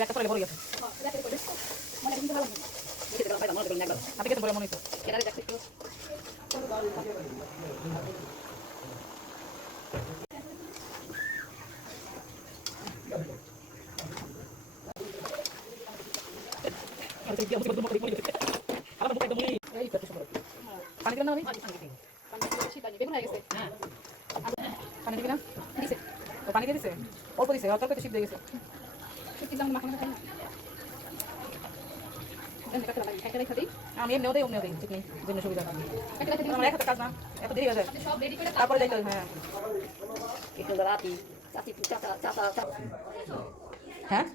একটা পরে বড় গেছে আপনি কেটে পরে মনে হইতো পানি দিবেন না পানি দিবি না পানি দিয়ে দিছে অল্প দিছে তরকারি তো সিদ্ধ হয়ে গেছে আমি এমনিও দেই অমনিও দেই ঠিক নেই জন্য সুবিধা আমার এক হাতে কাজ না এত দেরি হয়ে যায় তারপরে যাইতে হ্যাঁ হ্যাঁ